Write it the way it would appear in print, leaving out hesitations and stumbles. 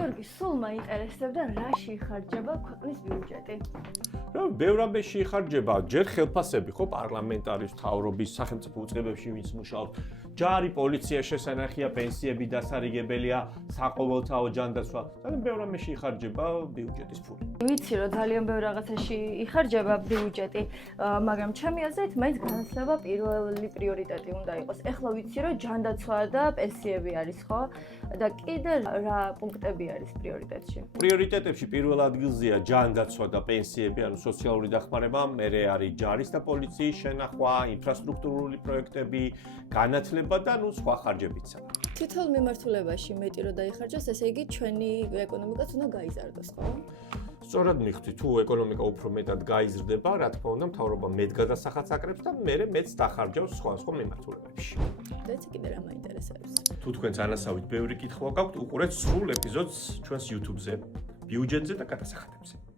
გიორგი, სულ მაინტერესებდა რაში იხარჯება ქვეყნის ბიუჯეტი. ბევრამე შეიხარჯება, ჯერ ხელფასები ხო პარლამენტარის მთავრობის სახელმწიფო უწყებებში ვინც მუშაობს, ჯარი პოლიცია შესანახია, პენსიები დასარიგებელია, საყოველთაო ჯანდაცვა. ძალიან ბევრამე შეიხარჯება ბიუჯეტის ფული. ვიცი რომ ძალიან ბევრ რაღაცაში იხარჯება ბიუჯეტი, მაგრამ ჩემი აზრით მაინც განათლება პირველი პრიორიტეტი უნდა იყოს. ეხლა ვიცი რომ ჯანდაცვა და პენსიები არის, ხო? და კიდე რა პუნქტები არის პრიორიტეტში? პრიორიტეტებში პირველ ადგილზეა ჯანდაცვა და პენსიები, ანუ სოციალური დახმარება, მერე არის ჯარის და პოლიციის შენახვა, ინფრასტრუქტურული პროექტები, განათლება და სხვა ხარჯებიც. თითოეულ მიმართულებაში მეტი რომ დაიხარჯოს, ესე იგი ჩვენი ეკონომიკაც უნდა გაიზარდოს, ხო? სწორად მიხვდი, თუ ეკონომიკა უფრო მეტად გაიზრდება, რა თქმა უნდა, მთავრობა მეტ გადასახადს აკრებს და მერე მეც დახარჯავს სხვა მიმართულებებში. და კიდე რა მაინტერესებს? თუ თქვენს ანასავით ბევრი კითხვა გაქვთ, უყურეთ სრულ ეპიზოდს ჩვენს YouTube-ზე, ბიუჯეტზე და გადასახადებზე.